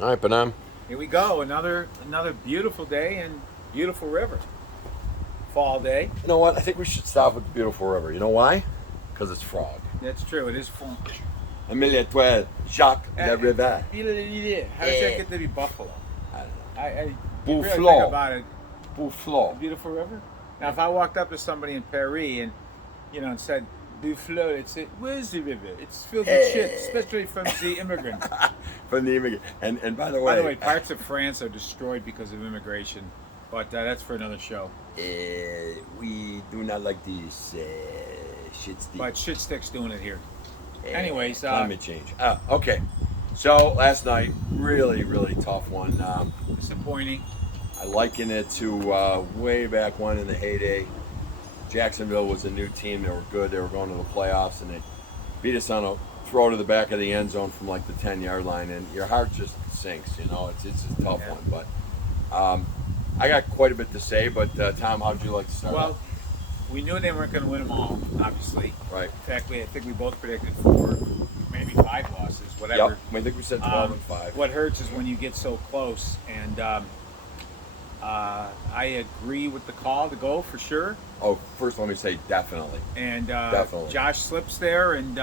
All right, Panam. Here we go. Another beautiful day and beautiful river. Fall day. You know what? I think we should stop at the beautiful river. You know why? Because it's frog. That's true. It is fall. Emilia Tuel, Jacques Le River. How does that get to be Buffalo? I don't know. I you really Buffalo. think about it. Buffalo. Beautiful river. Now, if I walked up to somebody in Paris and and said Buffalo, it's where's the river? It's filled with shit, especially from the immigrants. From the immigrant. And by the By the way, parts of France are destroyed because of immigration, but that's for another show. we do not like these shit sticks. But shit sticks doing it here. Anyways, climate change. Okay. So last night, really, really tough one. disappointing. I liken it to way back when in the heyday. Jacksonville was a new team. They were good. They were going to the playoffs, and they beat us on a throw to the back of the end zone from like the 10-yard line, and your heart just sinks. It's a tough one. But I got quite a bit to say. But Tom, how'd you like to start? Well, we knew they weren't going to win them all, obviously. Right. In fact, I think we both predicted 4, maybe 5 losses, whatever. Yep. I think we said 12 and 5. What hurts is when you get so close, and I agree with the call to go for sure. Oh, first let me say definitely. And Definitely. Josh slips there, and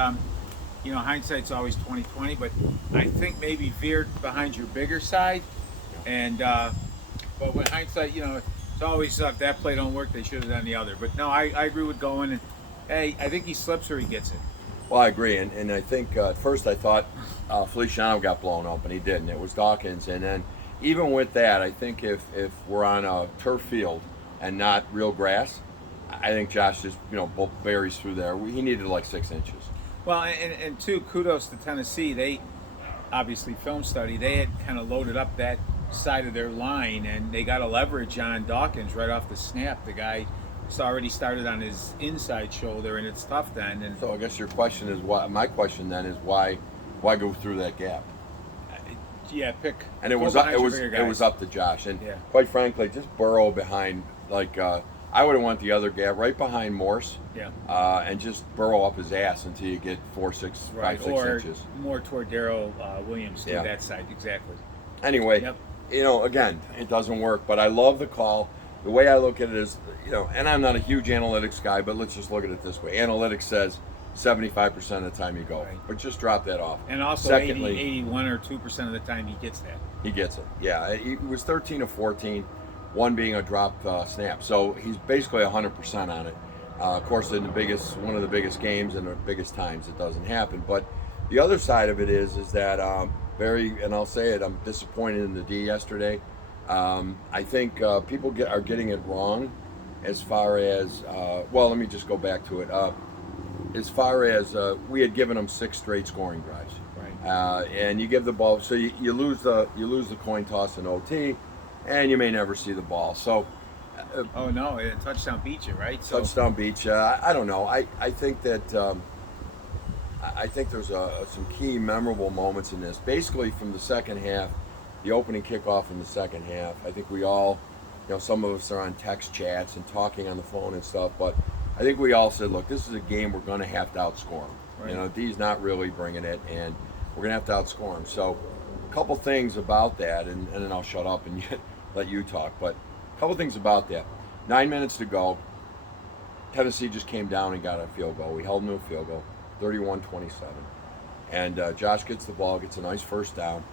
hindsight's always 20/20. But I think maybe veered behind your bigger side, and but with hindsight, it's always if that play don't work, they should have done the other. But no, I agree with going. And hey, I think he slips or he gets it. Well, I agree, and I think at first I thought Feliciano got blown up, and he didn't. It was Dawkins, and then even with that, I think if we're on a turf field and not real grass, I think Josh just buries through there. He needed like 6 inches. Well, and two, kudos to Tennessee. They obviously film study. They had kind of loaded up that side of their line, and they got a leverage on Dawkins right off the snap. The guy already started on his inside shoulder, and it's tough then. And So I guess your question is why? My question then is why go through that gap? pick. And it go was behind it your was bigger it was guys. up to Josh, and Yeah. quite frankly, just burrow behind like I would have went the other gap right behind Morse. Yeah. And just burrow up his ass until you get 4, 6, 5, 6 or inches. more toward Daryl Williams to Yeah. that side, exactly. Anyway, Yep. Again, it doesn't work, but I love the call. The way I look at it is, and I'm not a huge analytics guy, but let's just look at it this way. Analytics says 75% of the time you go, Right. but just drop that off. And also, Secondly, 81 or 2% of the time he gets that. he gets it. Yeah, he was 13 of 14, one being a drop snap. So he's basically 100% on it. Of course, in one of the biggest games and the biggest times, it doesn't happen. But the other side of it is that and I'll say it, I'm disappointed in the D yesterday. I think people are getting it wrong as far as, let me just go back to it. As far as we had given them 6 straight scoring drives. Right. And you give the ball, so you lose the coin toss in OT, and you may never see the ball. So Oh no, a touchdown beat you, right? So touchdown beat you. I don't know. I think that I think there's some key memorable moments in this. Basically, from the second half, the opening kickoff in the second half. I think we all, some of us are on text chats and talking on the phone and stuff, but I think we all said, look, this is a game we're going to have to outscore them. Right. D's not really bringing it, and we're going to have to outscore them. So a couple things about that, and then I'll shut up and let you talk, but a couple things about that. 9 minutes to go. Tennessee just came down and got a field goal. We held them to a field goal, 31-27. And Josh gets the ball, gets a nice first down.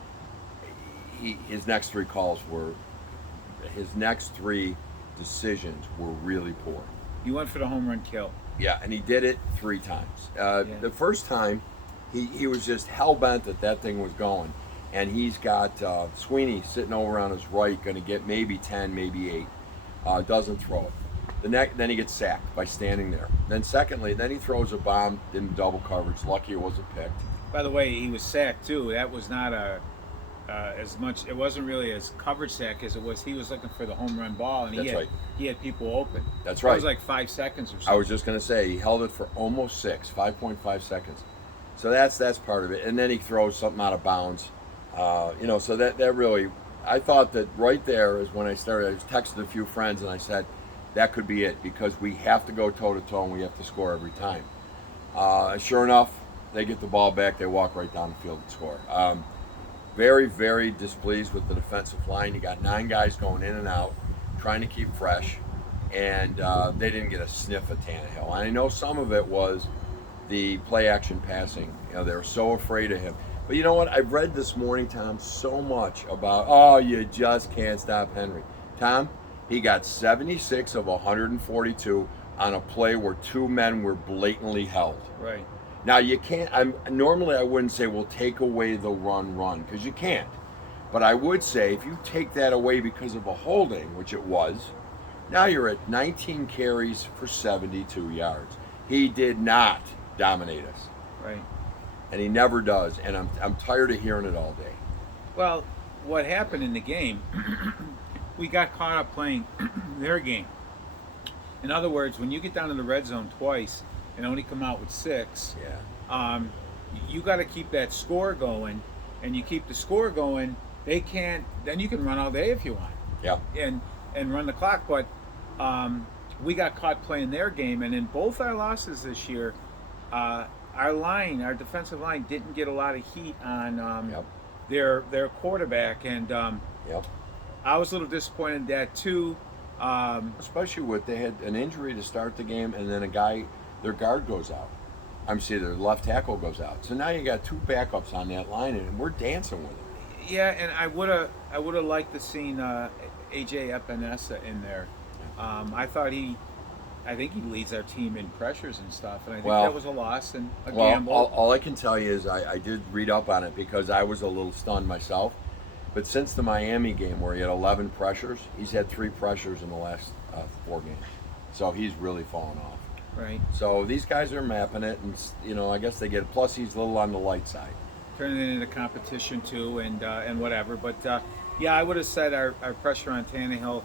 His next 3 decisions were really poor. you went for the home run kill. Yeah, and he did it 3 times. The first time, he was just hell-bent that thing was going. And he's got Sweeney sitting over on his right, going to get maybe 10, maybe 8. Doesn't throw it. Then he gets sacked by standing there. Then he throws a bomb in double coverage. Lucky it wasn't picked. By the way, he was sacked too. That was not as much. It wasn't really as coverage sack as it was. He was looking for the home run ball, and That's right. he had people open. That's It right. was like 5 seconds or something. I was just going to say, he held it for almost 5.5 seconds. So that's part of it. And then he throws something out of bounds. So that really, I thought that right there is when I started. I texted a few friends and I said, that could be it, because we have to go toe-to-toe and we have to score every time. Sure enough, they get the ball back, they walk right down the field and score. very, very displeased with the defensive line. You got 9 guys going in and out, trying to keep fresh, and they didn't get a sniff of Tannehill. And I know some of it was the play action passing. You know, they were so afraid of him. But you know what? I've read this morning, Tom, so much about, oh, you just can't stop Henry. Tom, he got 76 of 142 on a play where 2 men were blatantly held. Right. Now you can't. Normally I wouldn't say, well, take away the run, because you can't. But I would say if you take that away because of a holding, which it was, now you're at 19 carries for 72 yards. He did not dominate us, Right. and he never does. And I'm tired of hearing it all day. Well, what happened in the game, we got caught up playing their game. In other words, when you get down in the red zone twice and only come out with 6, Yeah. You got to keep that score going, and you keep the score going. They can't. Then you can run all day if you want, Yeah. and run the clock. But we got caught playing their game, and in both our losses this year, our defensive line, didn't get a lot of heat on Yep. their quarterback, and Yep. I was a little disappointed in that too. Especially with they had an injury to start the game, and then their guard goes out. Their left tackle goes out. So now you got 2 backups on that line, and we're dancing with them. Yeah, and I would have liked to seen AJ Epinesa in there. I think he leads our team in pressures and stuff, and I think that was a loss and a gamble. All I can tell you is I did read up on it because I was a little stunned myself. But since the Miami game where he had 11 pressures, he's had 3 pressures in the last 4 games. So he's really fallen off. Right. So these guys are mapping it, and I guess they get it. Plus, he's a little on the light side. Turning it into competition too, and whatever. But yeah, I would have said our pressure on Tannehill.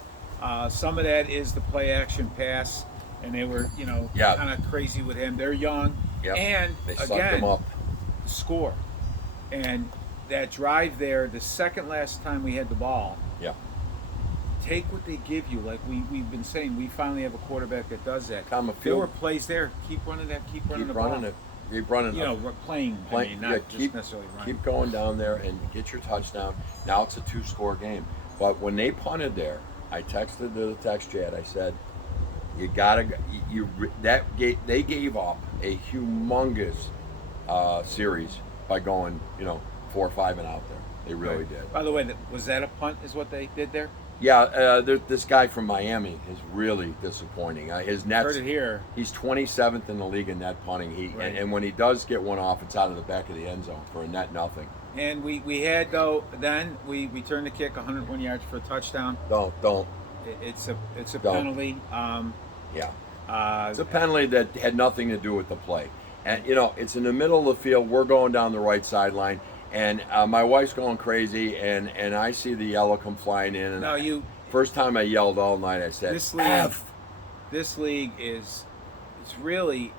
Some of that is the play action pass, and they were Yeah. kind of crazy with him. They're young, Yep. and They sucked again, him up. score, and that drive there. The second last time we had the ball, Yeah. take what they give you. Like we've been saying, we finally have a quarterback that does that. Tom, a There field- were plays there. Keep running that. Keep running Keep the running ball. it. Keep running it. Playing. I mean, not just keep, necessarily running. keep going down there and get your touchdown. Now it's a 2-score game. But when they punted there, I texted the text chat. I said, "You gotta they gave up a humongous series by going 4-5 and out there. They really Right. did. By the way, was that a punt? Is what they did there? Yeah, this guy from Miami is really disappointing. His nets. Heard it here. He's 27th in the league in net punting. Right. And when he does get one off, it's out of the back of the end zone for a net nothing. And we had though. Then we returned the kick, 101 yards for a touchdown. Don't. It's a Don't. penalty. Yeah. It's a penalty that had nothing to do with the play. And, it's in the middle of the field. We're going down the right sideline. And my wife's going crazy. And I see the yellow come flying in. And No, first time I yelled all night, I said, This league, F. this league it's really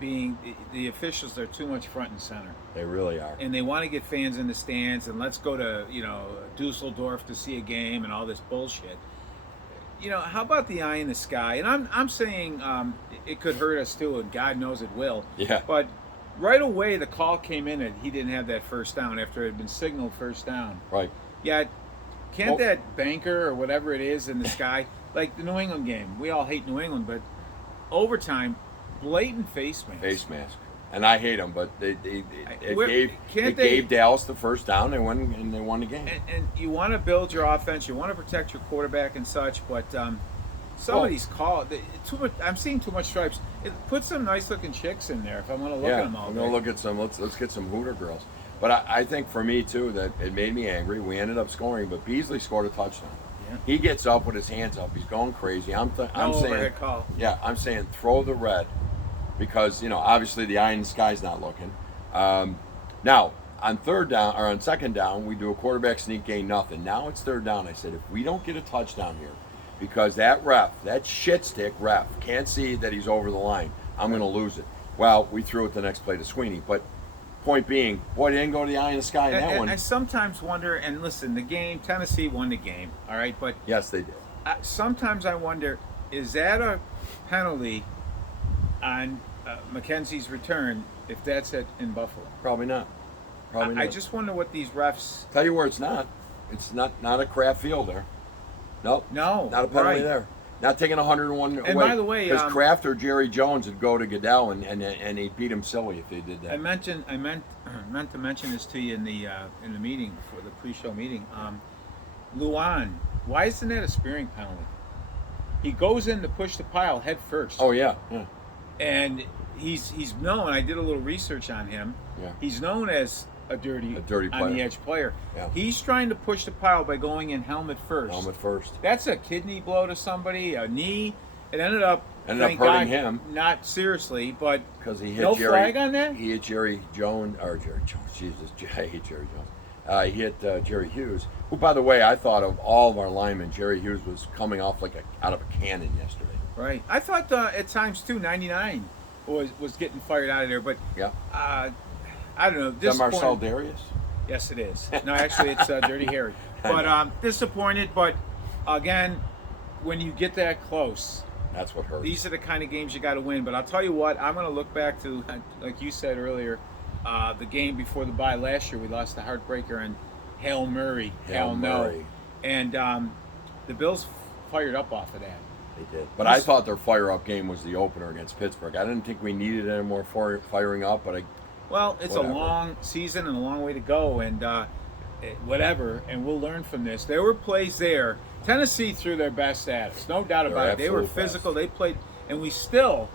being the officials are too much front and center, They really are. and they want to get fans in the stands and let's go to Dusseldorf to see a game and all this bullshit. How about the eye in the sky? And I'm saying it could hurt us too, and God knows it will. Yeah. But right away the call came in that he didn't have that first down after it had been signaled first down. Right. Yeah, can't Well- that banker or whatever it is in the sky, like the New England game, we all hate New England, but overtime, blatant face mask. Face mask. And I hate them, but Where- it can't they- gave Dallas the first down. They won the game. And you want to build your offense, you want to protect your quarterback and such, but some Well- of these too much. I'm seeing too much stripes. Put some nice looking chicks in there if I'm going to look at them all I'm day. gonna look at some. Let's get some Hooter girls. But I think for me too that it made me angry. We ended up scoring, but Beasley scored a touchdown. Yeah. He gets up with his hands up. He's going crazy. I'm saying, overhead call. yeah, I'm saying throw the red, because obviously the eye in the sky's not looking. Now on second down, we do a quarterback sneak, gain nothing. Now it's third down. I said if we don't get a touchdown here, because that shit stick ref can't see that he's over the line, I'm going to lose it. Well, we threw it the next play to Sweeney, but point being, boy, they didn't go to the eye in the sky in that one. I sometimes wonder, and listen, the game, Tennessee won the game, all right, but Yes, they did. sometimes I wonder, is that a penalty on Mackenzie's return if that's in Buffalo? Probably not. Probably I not. just wonder what these refs. Tell you where it's not. It's not a crap field there. Nope. No, Not a penalty right. there. Not taking 101 away. And by the way, because Kraft or Jerry Jones would go to Goodell and he'd beat him silly if they did that. I meant to mention this to you in the meeting for the pre-show meeting. Luan, why isn't that a spearing penalty? He goes in to push the pile head first. Oh yeah. Yeah. And he's known. I did a little research on him. Yeah. He's known as a dirty player. on the edge player. Yeah. He's trying to push the pile by going in helmet first. Helmet first. That's a kidney blow to somebody, a knee. It ended up thank hurting God, him. Not seriously, but Because he hit no Jerry. flag on that? He hit Jerry Jones. Jesus, I hate Jerry Jones. He hit Jerry Hughes, who, by the way, I thought of all of our linemen, Jerry Hughes was coming off like out of a cannon yesterday. Right. I thought at times too 99 was getting fired out of there, but Yeah. I don't know. Is that Marcel Disappointed. Darius? Yes, it is. No, actually, it's Dirty Harry. But disappointed. But again, when you get that close, That's what hurts. these are the kind of games you got to win. But I'll tell you what, I'm going to look back to, like you said earlier, the game before the bye last year. We lost the heartbreaker and Hail Murray. Hail Murray. No. And the Bills fired up off of that. They did. But I thought their fire-up game was the opener against Pittsburgh. I didn't think we needed any more firing up, but Well, it's Whatever. a long season and a long way to go, and whatever, and we'll learn from this. There were plays there. Tennessee threw their best at us, no doubt Their about it. They were absolute physical. best. They played, and we still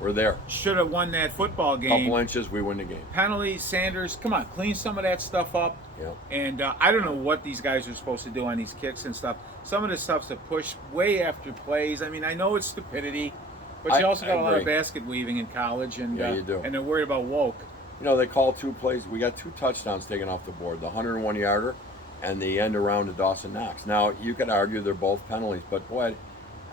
we're there. should have won that football game. Couple inches, we win the game. Penalties, Sanders, come on, clean some of that stuff up. Yeah. And I don't know what these guys are supposed to do on these kicks and stuff. Some of this stuff's to push way after plays. I mean, I know it's stupidity, but you also got a lot of agree. basket weaving in college, and Yeah, you do. and they're worried about woke. You know, they call 2 plays. We got 2 touchdowns taken off the board, the 101-yarder and the end around to Dawson Knox. Now, you could argue they're both penalties, but boy,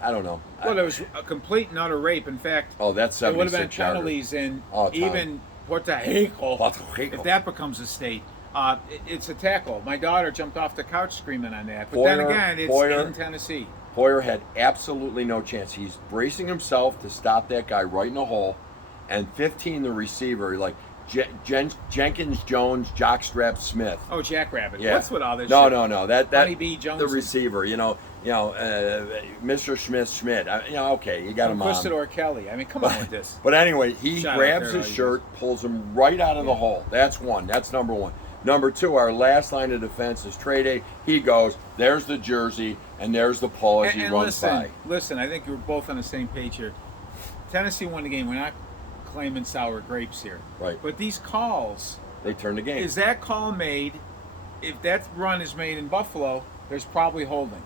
I don't know. Well, there was a complete and utter rape. In fact, Oh, that's there would have been 76-yarder. penalties in Oh, Tom. even Puerto Rico. Puerto Rico. If that becomes a state, it's a tackle. My daughter jumped off the couch screaming on that. But then Boyer- again, it's Boyer- in Tennessee. Hoyer had absolutely no chance. He's bracing himself to stop that guy right in the hole, and 15, the receiver, like Jenkins, Jones, Jockstrap, Smith. Oh, Jackrabbit. Yeah. What's with all this No, shit? no. That Honey Bee Jones the and- receiver. Mr. Schmidt. Okay, you got him on. Conquistador Kelly. I mean, come on with this. But anyway, he Shout out grabs there, his ladies. shirt, pulls him right out of the hole. That's one. That's number one. Number 2, our last line of defense is trade day. He goes, there's the jersey, and there's the pull as he And runs by. listen, I think we're both on the same page here. Tennessee won the game. We're not claiming sour grapes here. Right. But these calls, They turn the game. is that call made? If that run is made in Buffalo, there's probably holding.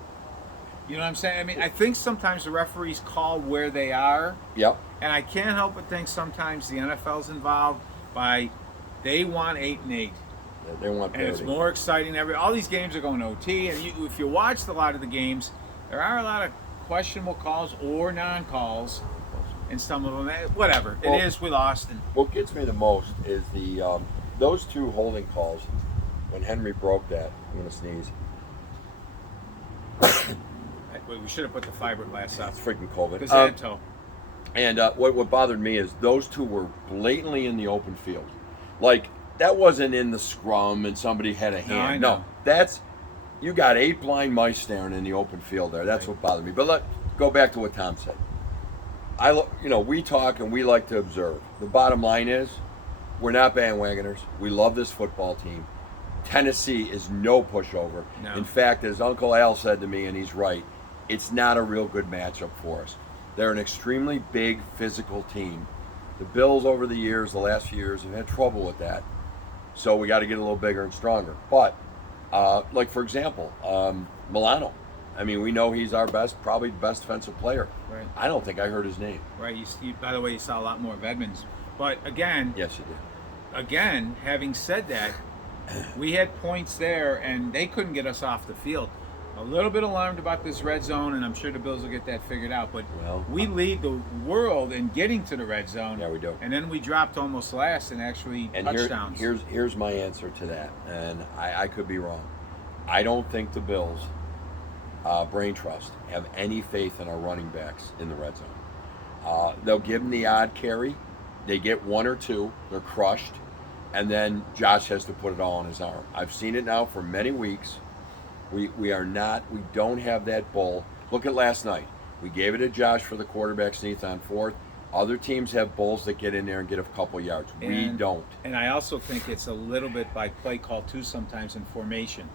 You know what I'm saying? I mean, I think sometimes the referees call where they are, Yep. and I can't help but think sometimes the NFL's involved by they want 8 and 8. They want And it's parity. more exciting. All these games are going OT, and if you watched a lot of the games, there are a lot of questionable calls or non-calls, and some of them, whatever. Well, it is. We lost. And What gets me the most is the those 2 holding calls. When Henry broke that, I'm gonna sneeze. we should have put the fiberglass up. It's freaking COVID. Pizzanto. And what bothered me is those 2 were blatantly in the open field. Like, that wasn't in the scrum and somebody had a hand. I know. That's, you got 8 blind mice staring in the open field there. That's Right. what bothered me. But let's go back to what Tom said. We talk and we like to observe. The bottom line is, we're not bandwagoners. We love this football team. Tennessee is no pushover. No. In fact, as Uncle Al said to me, and he's right, it's not a real good matchup for us. They're an extremely big physical team. The Bills over the years, the last few years, have had trouble with that. So we got to get a little bigger and stronger. But, like for example, Milano. I mean, we know he's our probably best defensive player. Right. I don't think I heard his name. Right. By the way, you saw a lot more of Edmonds. But again, Yes, you did. having said that, we had points there, and they couldn't get us off the field. A little bit alarmed about this red zone, and I'm sure the Bills will get that figured out. But Well, we lead the world in getting to the red zone. Yeah, we do. And then we dropped almost last and actually touchdowns. Here's my answer to that, and I could be wrong. I don't think the Bills, brain trust, have any faith in our running backs in the red zone. They'll give them the odd carry. They get 1 or 2. They're crushed. and then Josh has to put it all on his arm. I've seen it now for many weeks. We don't have that bull. Look at last night. We gave it to Josh for the quarterback sneak on fourth. Other teams have bulls that get in there and get a couple yards. We don't. And I also think it's a little bit by play call too sometimes in formation.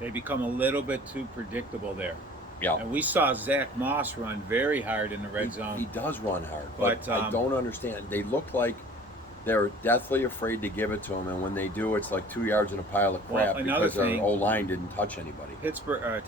They become a little bit too predictable there. Yeah. And we saw Zach Moss run very hard in the red zone. He does run hard, but I But, don't understand. They look like they're deathly afraid to give it to him, and when they do, it's like 2 yards in a pile of Well, crap another because our thing- O-line didn't touch anybody.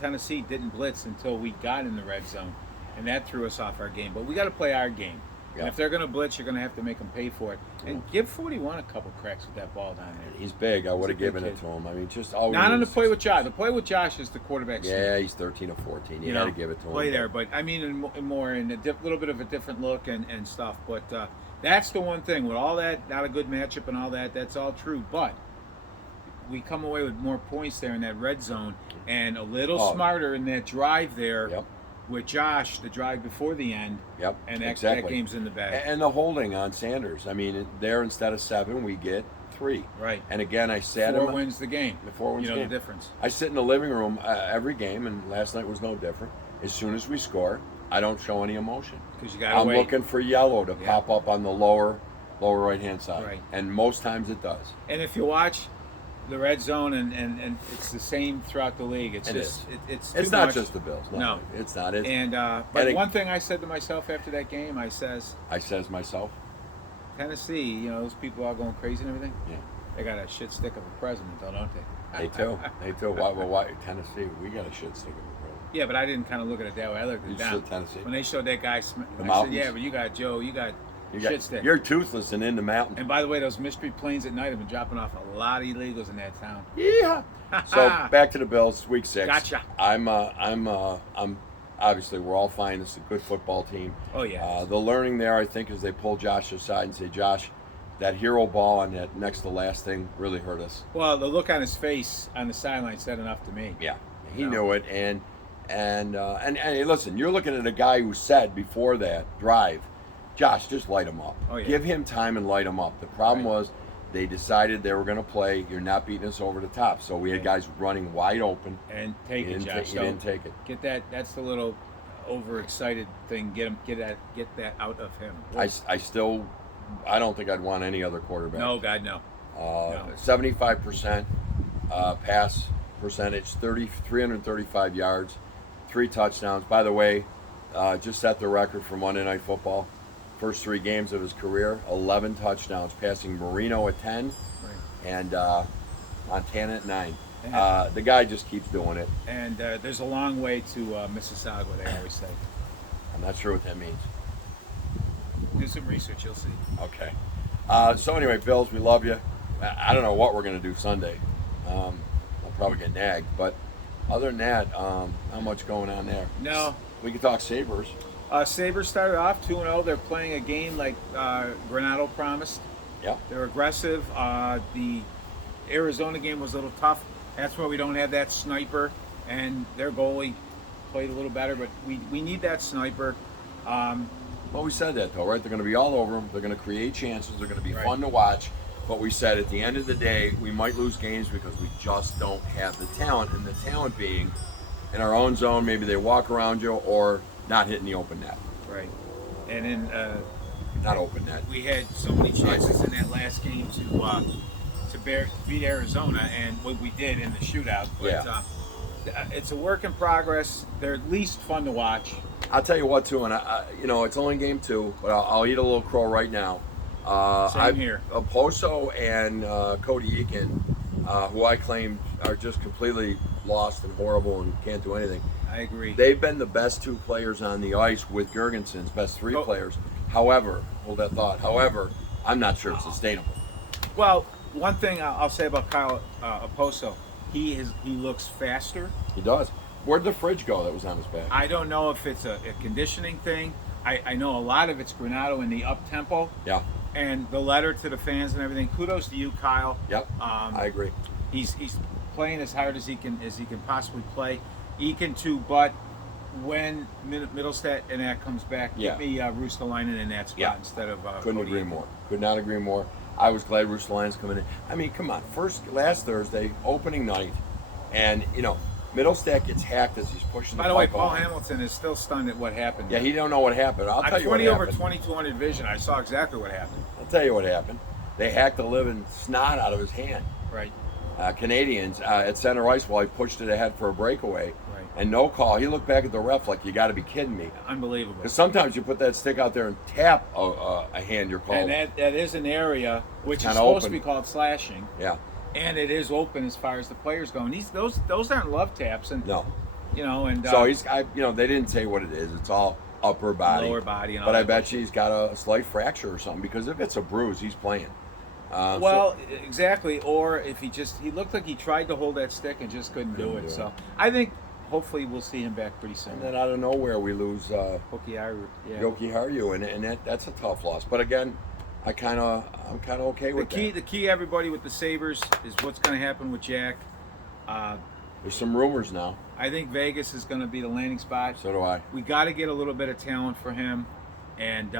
Tennessee didn't blitz until we got in the red zone, and that threw us off our game. But we got to play our game. Yeah. And if they're going to blitz, you're going to have to make them pay for it. And give 41 a couple cracks with that ball down there. He's big. I would have He's a big given it kid. to him. I mean, just always. Not on the play with Josh. The play with Josh is the quarterback sneak. Yeah, he's 13 or 14. You got to give it to him. Play there, but I mean, in a little bit of a different look and stuff. But that's the one thing with all that, not a good matchup and all that. That's all true, but we come away with more points there in that red zone and a little smarter in that drive there Yep. with Josh, the drive before the end. Yep. And that exactly. game's in the bag. And the holding on Sanders. I mean, there instead of 7, we get 3. Right. And again, I sat Four him. wins the game. The 4 wins you know the game. the difference. I sit in the living room every game, and last night was no different. As soon as we score, I don't show any emotion. Because you got to I'm wait. looking for yellow to Yeah. pop up on the lower right hand side, Right. and most times it does. And if you watch the red zone, and it's the same throughout the league. It's It just is. it's It's too not much. just the Bills. No. It's not. It's, And but and it- one thing I said to myself after that game, I says, I says myself, Tennessee, you know, those people are going crazy and everything. yeah, They got a shit stick of a president, though, don't they? they too. They too. Why Tennessee? We got a shit stick of a Yeah, but I didn't kind of look at it that way. I looked at You it down. said Tennessee. When they showed that guy, I said, mountains? yeah, but you got Joe, you got shit stick. You're toothless and in the mountains. And by the way, those mystery planes at night have been dropping off a lot of illegals in that town. Yeah. So back to the Bills, week 6. Gotcha. I'm obviously we're all fine. This is a good football team. Oh, yeah. The learning there, I think, is they pull Josh aside and say, Josh, that hero ball on that next to last thing really hurt us. Well, the look on his face on the sideline said enough to me. Yeah, he No. knew it, and hey, listen, you're looking at a guy who said before that drive, Josh, just light him up. Oh, yeah. Give him time and light him up. The problem Right. was they decided they were going to play. You're not beating us over the top, so we had Yeah. guys running wide open. And take He it, didn't Josh. take- he didn't take it. Get that. That's the little overexcited thing. Get that out of him. I don't think I'd want any other quarterback. No, God, no. 75% pass percentage, 335 yards, 3 touchdowns. By the way, just set the record for Monday Night Football. First 3 games of his career, 11 touchdowns, passing Marino at 10 Right. and Montana at 9. Yeah. The guy just keeps doing it. And there's a long way to Mississauga, they always say. I'm not sure what that means. Do some research, you'll see. Okay. So anyway, Bills, we love you. I don't know what we're going to do Sunday. I'll probably get nagged, but other than that, not much going on there. No. We can talk Sabres. Sabres started off 2-0. They're playing a game like Granado promised. Yeah. They're aggressive. The Arizona game was a little tough. That's why we don't have that sniper. And their goalie played a little better, but we need that sniper. Well, we said that though, right? They're going to be all over them. They're going to create chances. They're going to be Right. fun to watch. But we said at the end of the day, we might lose games because we just don't have the talent. And the talent being in our own zone, maybe they walk around you or not hitting the open net. Right. And then Not open net. we had so many chances in that last game to beat Arizona, and what we did in the shootout. But Yeah. it's a work in progress. They're at least fun to watch. I'll tell you what, too, and it's only game 2, but I'll eat a little crow right now. Same here. Oposo and Cody Eakin, who I claim are just completely lost and horrible and can't do anything. I agree. They've been the best 2 players on the ice with Gergenson's best 3 Oh. players. However, hold that thought. However, I'm not sure it's sustainable. Well, one thing I'll say about Kyle Oposo, he looks faster. He does. Where'd the fridge go that was on his back? I don't know if it's a conditioning thing. I know a lot of it's Granado in the up tempo Yeah. and the letter to the fans and everything. Kudos to you, Kyle. Yep. I agree. He's playing as hard as he can possibly play. Eakin too, but when Middlestat and that comes back, Yeah. get me Rustalainen in that spot Yeah. instead of Couldn't Cody agree Eakin. more. Could not agree more. I was glad Ruslan's coming in. I mean, come on, last Thursday, opening night, and Middlestack gets hacked as he's pushing the By the way, puck Paul off. Hamilton is still stunned at what happened. Yeah, he don't know what happened. I'll tell you what 20 over happened. 2200 vision. I saw exactly what happened. I'll tell you what happened. They hacked the living snot out of his hand. Right. Canadians at center ice while he pushed it ahead for a breakaway. Right. And no call. He looked back at the ref like, you got to be kidding me. Unbelievable. Because sometimes you put that stick out there and tap a hand you're called. And that is an area which is Kinda supposed open. to be called slashing. Yeah. And it is open as far as the players go. And those aren't love taps. And No. and So they didn't say what it is. It's all upper body. lower body. And all But I that bet bullshit. you he's got a slight fracture or something, because if it's a bruise, he's playing. Well, exactly. Or if he looked like he tried to hold that stick and just couldn't do Couldn't it. do So it. I think hopefully we'll see him back pretty soon. And then out of nowhere we lose Yoki Haru, and that's a tough loss. But again, I'm kind of okay with that. The key, everybody, with the Sabres is what's going to happen with Jack. There's some rumors now. I think Vegas is going to be the landing spot. So do I. We got to get a little bit of talent for him, and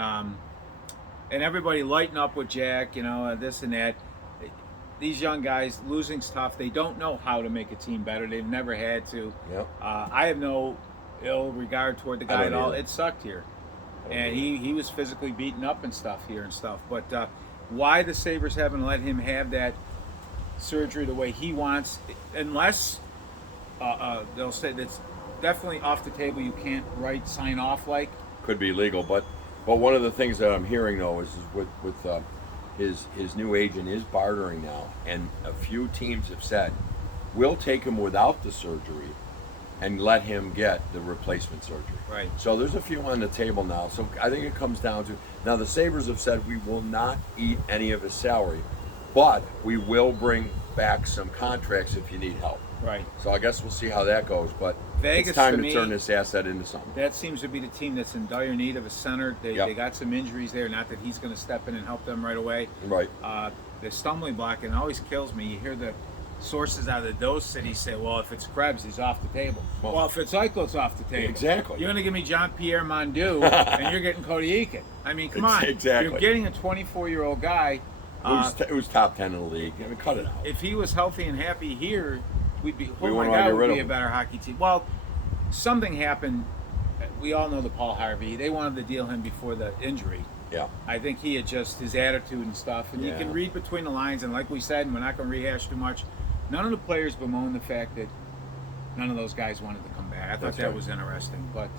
everybody lighten up with Jack. This and that. These young guys, losing's tough. They don't know how to make a team better. They've never had to. Yep. I have no ill regard toward the I guy don't at all. either. It sucked here, and he was physically beaten up and stuff here and stuff. But why the Sabres haven't let him have that surgery the way he wants, unless they'll say that's definitely off the table. You can't sign off like. Could be legal, but one of the things that I'm hearing though is with his new agent is bartering now, and a few teams have said we'll take him without the surgery and let him get the replacement surgery. Right. So there's a few on the table now. So I think it comes down to, now the Sabres have said we will not eat any of his salary, but we will bring back some contracts if you need help. Right. So I guess we'll see how that goes, but Vegas, it's time to to me, turn this asset into something. That seems to be the team that's in dire need of a center. They got some injuries there. Not that he's going to step in and help them right away. Right. The stumbling block, and it always kills me. You hear the sources out of those cities say, well, if it's Krebs, he's off the table. Well, if it's Eichel, it's off the table. Exactly. You're going to give me Jean-Pierre Mondu, and you're getting Cody Eakin. I mean, come on. Exactly. You're getting a 24-year-old guy. Who's top 10 in the league. I mean, cut it out. If he was healthy and happy here, we'd be, We oh wouldn't my wanna God, get rid we'd of be a him. better hockey team. Well, something happened. We all know the Paul Harvey. They wanted to deal him before the injury. Yeah. I think he had just his attitude and stuff. And you can read between the lines. And like we said, and we're not going to rehash too much, none of the players bemoan the fact that none of those guys wanted to come back. I thought That's that right. was interesting. But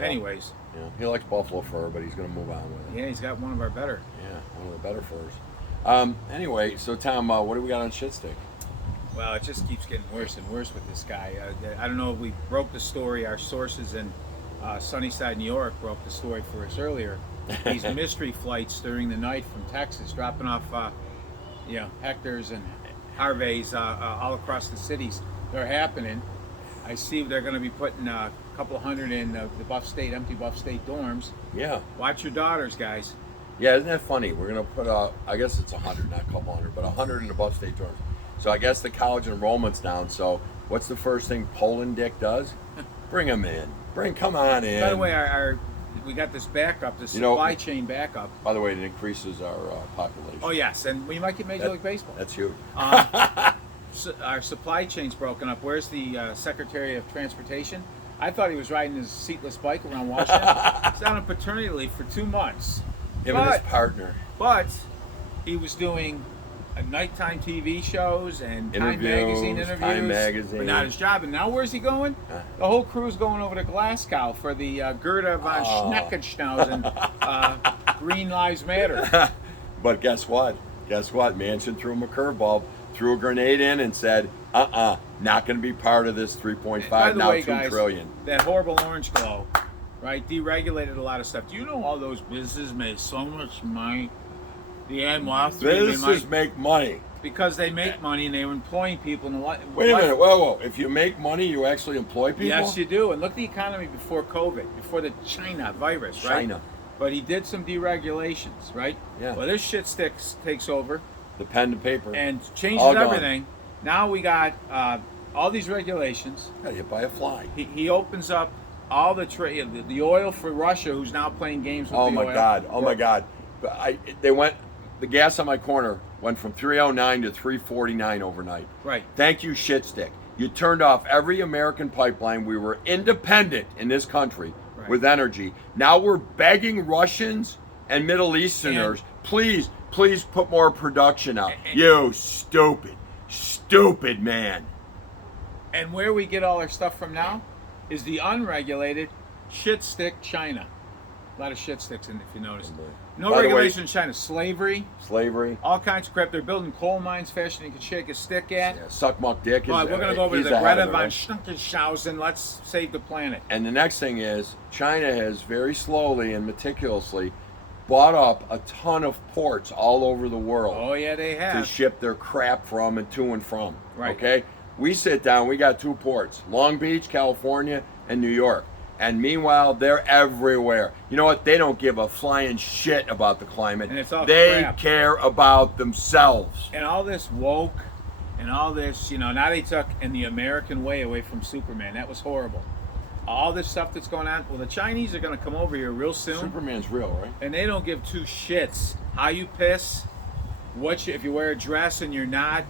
anyways, Yeah. He likes Buffalo fur, but he's going to move on with it. yeah, he's got one of our better. Yeah, one of the better furs. Anyway, so Tom, what do we got on Shit Stick? Well, it just keeps getting worse and worse with this guy. I don't know if we broke the story. Our sources in Sunnyside, New York, broke the story for us earlier. These mystery flights during the night from Texas, dropping off, Hectors and Harveys all across the cities. They're happening. I see they're going to be putting a couple hundred in the empty Buff State dorms. Yeah. Watch your daughters, guys. Yeah, isn't that funny? We're going to put, I guess it's 100, not a couple hundred, but 100 in the Buff State dorms. So I guess the college enrollment's down. So what's the first thing Poland Dick does? Bring him in. Come on in. By the way, we got this backup, the supply chain backup. By the way, it increases our population. Oh, yes, and we might get Major League Baseball. That's huge. Our supply chain's broken up. Where's the Secretary of Transportation? I thought he was riding his seatless bike around Washington. He's on a paternity leave for 2 months. Him and his partner. But he was doing nighttime TV shows and Time Magazine interviews. Time Magazine. But not his job. And now where's he going? The whole crew's going over to Glasgow for the Gerda von Schneckenschnauzen Green Lives Matter. But guess what? Manchin threw him a curveball, threw a grenade in and said, not going to be part of this 3.5, By the now way, 2 guys, trillion. That horrible orange glow, right, deregulated a lot of stuff. Do you know all those businesses made so much money? The Anwar Businesses make money. because they make money and they're employing people. And Wait a minute, whoa. If you make money, you actually employ people? Yes, you do. And look at the economy before COVID, before the China virus, right? China. But he did some deregulations, right? Yeah. Well, this shit takes over The pen and paper. and changes All gone. everything. Now we got all these regulations. Got hit by a fly. He opens up all the oil for Russia, who's now playing games with Oh the my oil. God. Oh my God. But they went the gas on my corner went from 309 to 349 overnight. Right. Thank you, shit stick. You turned off every American pipeline. We were independent in this country Right. with energy. Now we're begging Russians and Middle Easterners, please put more production out. You stupid man. And where we get all our stuff from now is the unregulated shit stick China. A lot of shit sticks in it, if you noticed. No By the way- regulation in China. Slavery, Slavery. all kinds of crap. They're building coal mines faster than you can shake a stick at. Yeah, suck muck dick. Well, we're going to go over to he's the ahead Greta of it, von right? Schunkenshausen. Let's save the planet. And the next thing is, China has very slowly and meticulously bought up a ton of ports all over the world Oh, yeah, they to have. ship their crap from and to and from. Right. Okay? We sit down, we got 2 ports, Long Beach, California, and New York. And meanwhile, they're everywhere. You know what? They don't give a flying shit about the climate. And it's all they crap. care about themselves. And all this woke and all this, now they took in the American way away from Superman. That was horrible. All this stuff that's going on. Well, the Chinese are going to come over here real soon. Superman's real, right? And they don't give 2 shits how you piss, if you wear a dress and you're not.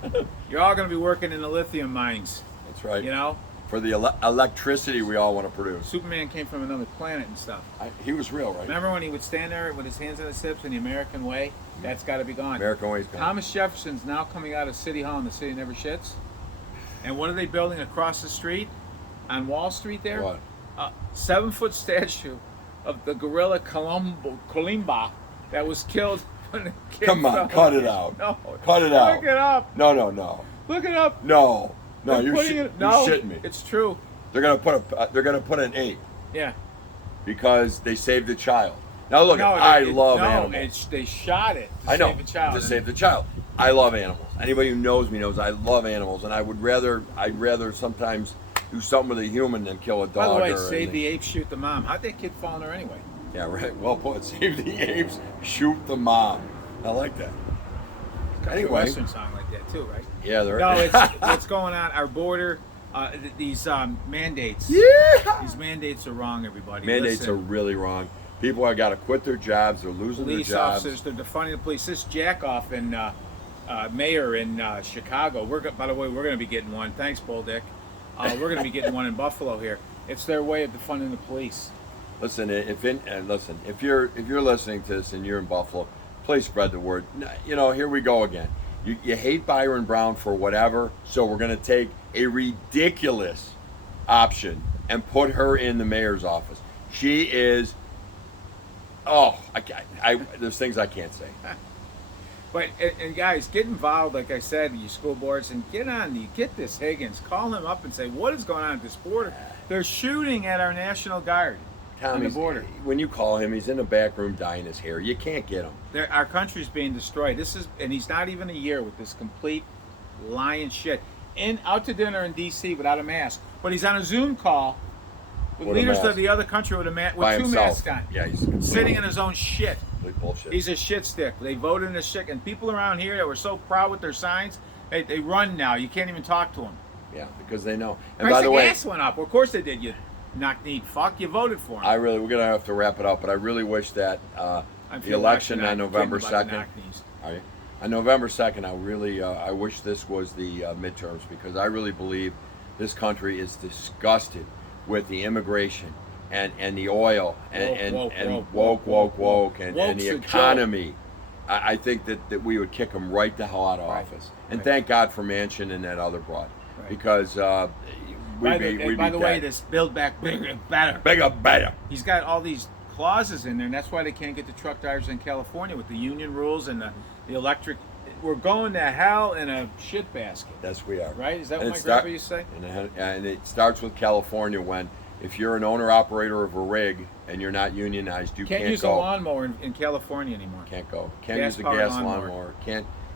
You're all going to be working in the lithium mines, That's right. you know? For the electricity we all want to produce. Superman came from another planet and stuff. He was real, right? Remember when he would stand there with his hands on his hips in the American way? That's got to be gone. American way's gone. Thomas Jefferson's now coming out of City Hall and the city never shits. And what are they building across the street on Wall Street there? What? A 7-foot statue of the gorilla Kalimba that was killed when the kid Come on, fell. cut it out. No. Cut it out. Look it up. No. Look it up. No, They're you're putting you're it- no, shitting me. It's true. They're gonna put an 8 Yeah. because they saved the child. Now look, No, I it- love no, animals. they shot it to I know save a child. to save the child. I love animals. Anybody who knows me knows I love animals, and I'd rather sometimes do something with a human than kill a dog. By the way, or save anything. the apes, shoot the mom. How'd that kid fall in there anyway? Yeah, right. Well put. Save the apes, shoot the mom. I like that. Country Anyway. Western song like that too, right? Yeah, they're. No, it's what's going on. Our border, these mandates. Yeah. These mandates are wrong, everybody. Mandates Listen, are really wrong. People have got to quit their jobs. They're losing police their jobs. officers. They're defunding the police. This jackoff and mayor in Chicago. By the way, we're going to be getting one. Thanks, Bull Dick. We're going to be getting one in Buffalo here. It's their way of defunding the police. Listen, if you're listening to this and you're in Buffalo, please spread the word. Here we go again. You hate Byron Brown for whatever, so we're going to take a ridiculous option and put her in the mayor's office. She is. Oh, there's things I can't say. But and guys, get involved. Like I said, you school boards and get this Higgins. Call him up and say, what is going on at this border? They're shooting at our National Guard on the border. When you call him, he's in the back room dyeing his hair. You can't get him. Our country's being destroyed. And he's not even a year with this complete lying shit. Out to dinner in D.C. without a mask, but he's on a Zoom call with With a leaders mask. of the other country with By 2 himself. masks on. Yeah, he's Sitting in his own shit. complete bullshit. He's a shit stick. They voted in this shit, and people around here that were so proud with their signs, they run now. You can't even talk to them. Yeah, because they know. And Price by the of way, gas went up. Of course they did. You knock-kneed fuck. You voted for him. we're gonna have to wrap it up, but I really wish that I the feel election like on not November kidding about the 2nd. knock-knees. All right. On November 2nd, I wish this was the midterms, because I really believe this country is disgusted with the immigration and the oil and Woke, woke and Woke's the a joke. economy. I think that we would kick them right the hell out of Right. office. And Right. thank God for Manchin and that other broad, Right. because By we'd the be way, dead. this Build Back Bigger and Better. Bigger, better. He's got all these clauses in there, and that's why they can't get the truck drivers in California with the union rules and the electric. We're going to hell in a shit basket, Yes, we are. right? Is that And what my it start- grandpa used to say? And it starts with California, when if you're an owner-operator of a rig and you're not unionized, you Can't can't use go. a lawnmower in California anymore. Can't go. Can't use a Gas-powered gas lawnmower. lawnmower.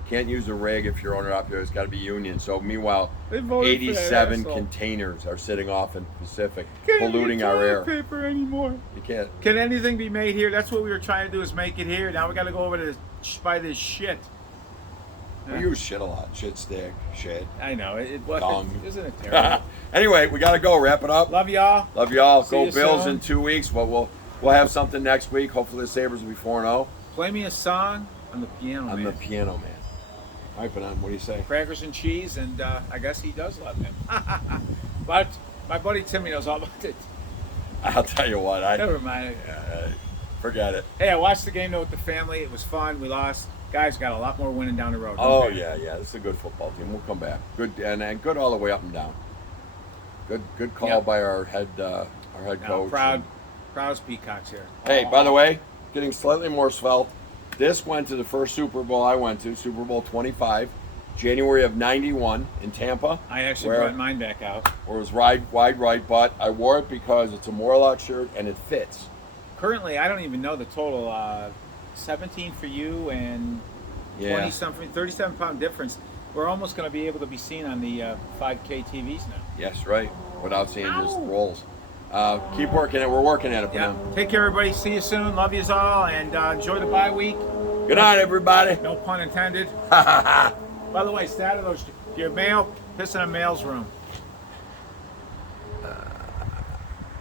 Can't use a rig if you're owner-operator. It's got to be union. So meanwhile, They voted for that 87 asshole. containers are sitting off in the Pacific, Can't polluting get our toilet air. paper anymore. You can't. Can anything be made here? That's what we were trying to do, is make it here. Now we got to go over to buy this shit. We use shit a lot. Shit stick. Shit. I know Dung. isn't it terrible? Anyway, we got to go. Wrap it up. Love y'all. Love y'all. See Go you Bills soon. in 2 weeks, but we'll have something next week. Hopefully the Sabres will be 4-0. Play me a song I'm the piano I'm the man. piano man. All right, Benon, what do you say? Crackers and cheese, and I guess he does love him. But my buddy Timmy knows all about it. I'll tell you what. Never mind. Forget it. Hey, I watched the game though with the family. It was fun. We lost. Guys got a lot more winning down the road. Oh yeah. This is a good football team. We'll come back. Good and good all the way up and down. Good call Yep. by our head coach. Proud as peacocks here. Hey, by the way, getting slightly more svelte. This went to the first Super Bowl I went to, Super Bowl 25, January of '91 in Tampa. I actually where, brought mine back out. where it was wide right, but I wore it because it's a Morlock shirt and it fits. Currently, I don't even know the total. 17 for you and 20 something, 37-pound difference. We're almost going to be able to be seen on the 5K TVs now. Yes, right. Without seeing just rolls. Keep working it. We're working at it. Yeah. Now. Take care, everybody. See you soon. Love yous all, and enjoy the bye week. Good night, everybody. No pun intended. By the way, stay out of those. Your mail, piss in a mail's room.